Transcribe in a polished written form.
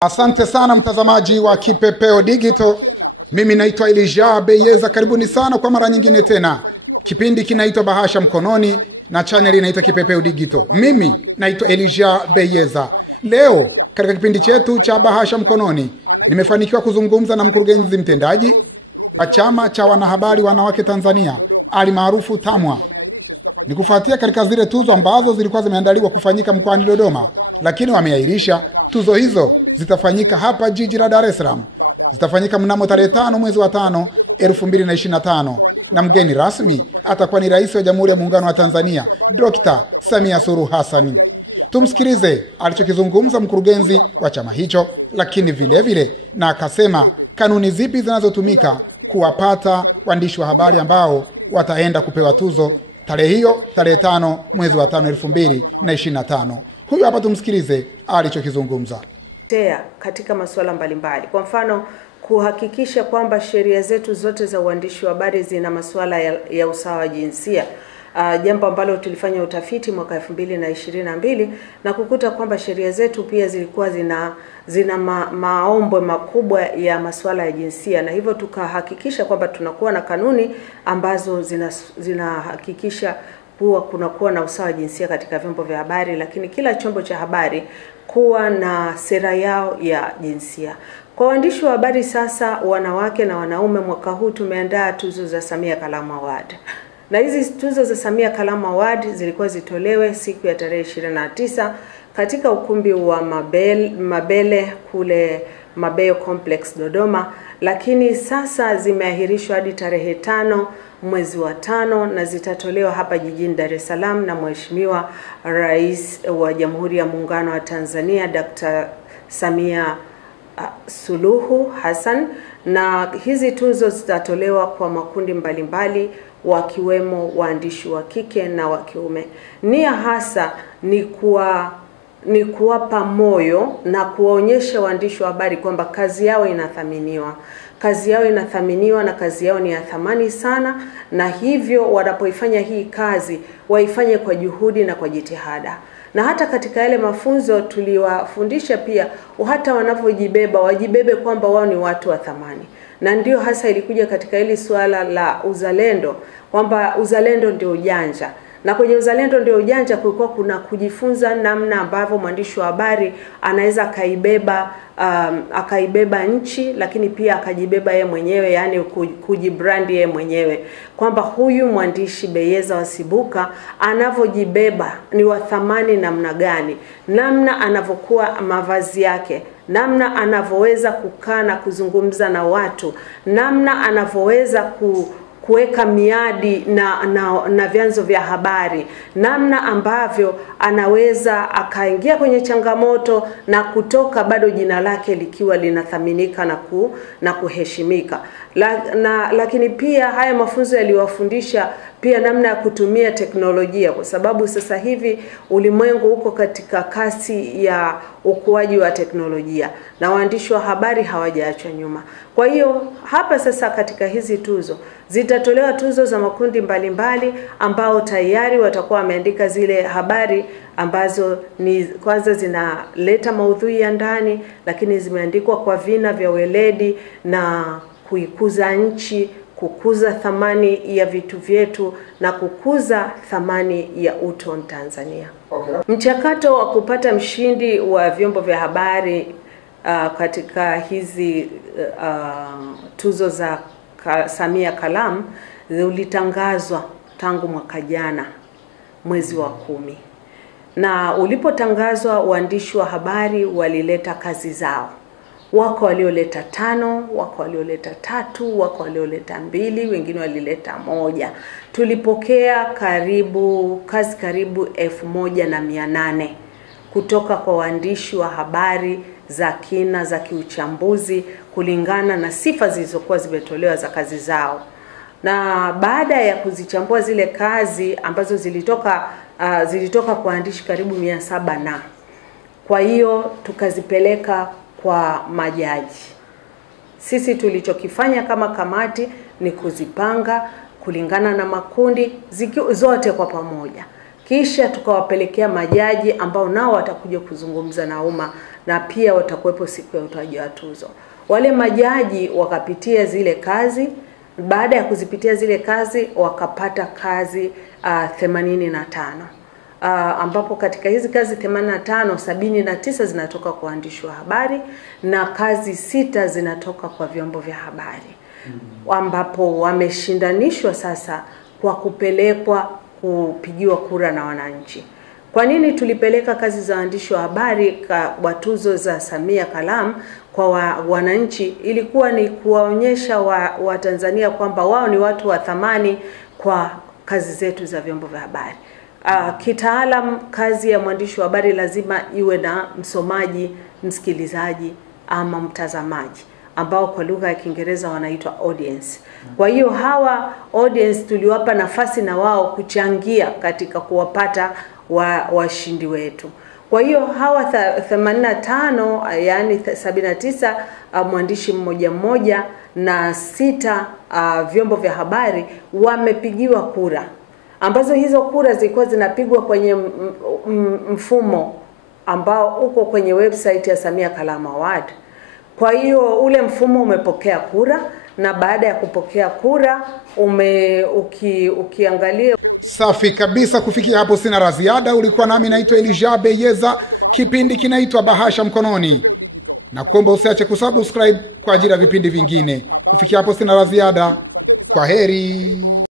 Asante sana mtazamaji wa Kipepeo Digital. Mimi naitwa Elijah Beyeza. Karibuni sana kwa mara nyingine tena. Kipindi kinaitwa Bahasha Mkononi na channel inaitwa Kipepeo Digital. Mimi naitwa Elijah Beyeza. Leo katika kipindi chetu cha Bahasha Mkononi nimefanikiwa kuzungumza na mkurugenzi mtendaji wa Chama cha Wanahabari Wanawake Tanzania, alimaarufu TAMWA. Ni kufuatia katika zile tuzo ambazo zilikuwa zimeandaliwa kufanyika mkoani Dodoma, lakini wameahirisha. Tuzo hizo zitafanyika hapa jiji la Dar es Salaam. Zitafanyika mnamo tarehe 5 mwezi wa 5 2025, na mgeni rasmi atakuwa ni Rais wa Jamhuri ya Muungano wa Tanzania, Dr. Samia Suluhu Hassan. Tumsikilize alichokizungumza mkurugenzi wa chama hicho, lakini vile vile na akasema kanuni zipi zinazotumika kuwapata waandishi wa habari ambao wataenda kupewa tuzo tarehe hiyo, tarehe 5 mwezi wa 5 2025. Huyu hapa, tumsikilize alichokizungumza. Katika masuala mbalimbali, kwa mfano kuhakikisha kwamba sheria zetu zote za uandishi wa habari zina masuala ya usawa wa jinsia. Jambo ambalo tulifanya utafiti mwaka 2022 na kukuta kwamba sheria zetu pia zilikuwa zina maombwe makubwa ya masuala ya jinsia, na hivyo tukahakikisha kwamba tunakuwa na kanuni ambazo zinahakikisha kuwa kunakuwa na usawa wa jinsia katika vyombo vya habari, lakini kila chombo cha habari kuwa na sera yao ya jinsia. Kwa waandishi wa habari sasa, wanawake na wanaume, mwaka huu tumeandaa tuzo za Samia Kalamu Award. Na hizi tuzo za Samia Kalamu Award zilikuwa zitolewe siku ya tarehe 29 katika ukumbi wa Mabele kule Mabeyo Complex Dodoma, lakini sasa zimeahirishwa hadi tarehe 5 mwezi wa 5 na zitatolewa hapa jijini Dar es Salaam na Mheshimiwa Rais wa Jamhuri ya Muungano wa Tanzania, Dr. Samia Suluhu Hassan. Na hizi tuzo zitatolewa kwa makundi mbalimbali, wakiwemo waandishi wa kike na wa kiume. Nia hasa ni kuwapa moyo na kuwaonyesha waandishi wa habari kwamba kazi yao inathaminiwa. Kazi yao inathaminiwa na kazi yao ni ya thamani sana, na hivyo wanapoifanya hii kazi waifanye kwa juhudi na kwa jitihada. Na hata katika yale mafunzo tuliwafundisha pia, hata wanavyojibeba wajibebe kwamba wao ni watu wa thamani. Na ndio hasa ilikuja katika hili suala la uzalendo, kwamba uzalendo ndio ujanja. Na kwenye uzalendo ndio ujanja kulikuwa kuna kujifunza namna ambavyo mwandishi wa habari anaweza akaibeba nchi, lakini pia akajibeba yeye mwenyewe, yani kujibrandi yeye mwenyewe, kwamba huyu mwandishi Beyeza Wasibuka anavyojibeba ni wa thamani namna gani, namna anavyokuwa mavazi yake, namna anavyoweza kukaa na kuzungumza na watu, namna anavyoweza kuweka miadi na vyanzo vya habari, namna ambavyo anaweza akaingia kwenye changamoto na kutoka bado jina lake likiwa linathaminika na kuheshimika. Lakini pia haya mafunzo yaliwafundisha pia namna ya kutumia teknolojia, kwa sababu sasa hivi ulimwengu uko katika kasi ya ukuaji wa teknolojia na waandishi wa habari hawajaachwa nyuma. Kwa hiyo hapa sasa katika hizi tuzo zitatolewa tuzo za makundi mbalimbali ambao tayari watakuwa wameandika zile habari ambazo ni kwanza zinaleta maudhui ya ndani, lakini zimeandikwa kwa vina vya weledi na kuikuza nchi, kukuza thamani ya vitu vyetu na kukuza thamani ya utu wa Tanzania. Okay. Mchakato wa kupata mshindi wa vyombo vya habari katika hizi tuzo za Samia Kalamu ulitangazwa tangu mwaka jana mwezi wa 10. Na ulipotangazwa, waandishi wa habari walileta kazi zao. Wako walioleta 5, wako walioleta 3, wako walioleta 2, wengine walileta 1. Tulipokea kazi karibu 1800 kutoka kwa waandishi wa habari za kina, za kiuchambuzi, kulingana na sifa zilizokuwa zimetolewa za kazi zao. Na baada ya kuzichambua zile kazi ambazo zilitoka kwa waandishi karibu 700 na kwa hiyo tukazipeleka kwa majaji. Sisi tulichokifanya kama kamati ni kuzipanga kulingana na makundi zote kwa pamoja. Kisha tukawapelekea majaji ambao nao watakuja kuzungumza na umma na pia watakuwepo siku ya utoaji wa tuzo. Wale majaji wakapitia zile kazi, baada ya kuzipitia zile kazi wakapata kazi 85. Ambapo katika hizi kazi 85, 79 zinatoka kwa waandishi wa habari na kazi 6 zinatoka kwa vyombo vya habari. Ambapo wameshindanishwa sasa kwa kupelekwa kupigiwa kura na wananchi. Kwa nini tulipeleka kazi za waandishi wa habari kwa tuzo za Samia Kalamu kwa wananchi? Ilikuwa ni kuwaonyesha Watanzania kwamba wao ni watu wa thamani kwa kazi zetu za vyombo vya habari. Kitaalam, kazi ya mwandishi wa habari lazima iwe na msomaji, msikilizaji ama mtazamaji, ambao kwa lugha ya Kiingereza wanaitwa audience. Kwa hiyo hawa audience tuliwapa nafasi na wao kuchangia katika kuwapata washindi wetu. Kwa hiyo hawa 85, yani 79 mwandishi mmoja na 6 vyombo vya habari wamepigiwa kura, ambazo hizo kura zilikuwa zinapigwa kwenye mfumo ambao uko kwenye website ya Samia Kalamu Award. Kwa hiyo ule mfumo umepokea kura, na baada ya kupokea kura ukiangalia. Safi kabisa. Kufikia hapo sina la ziada. Ulikuwa nami naitwa Elijah Beyeza, kipindi kinaitwa Bahasha Mkononi, na kuomba usiache kusubscribe kwa ajili ya vipindi vingine. Kufikia hapo sina la ziada. Kwa heri.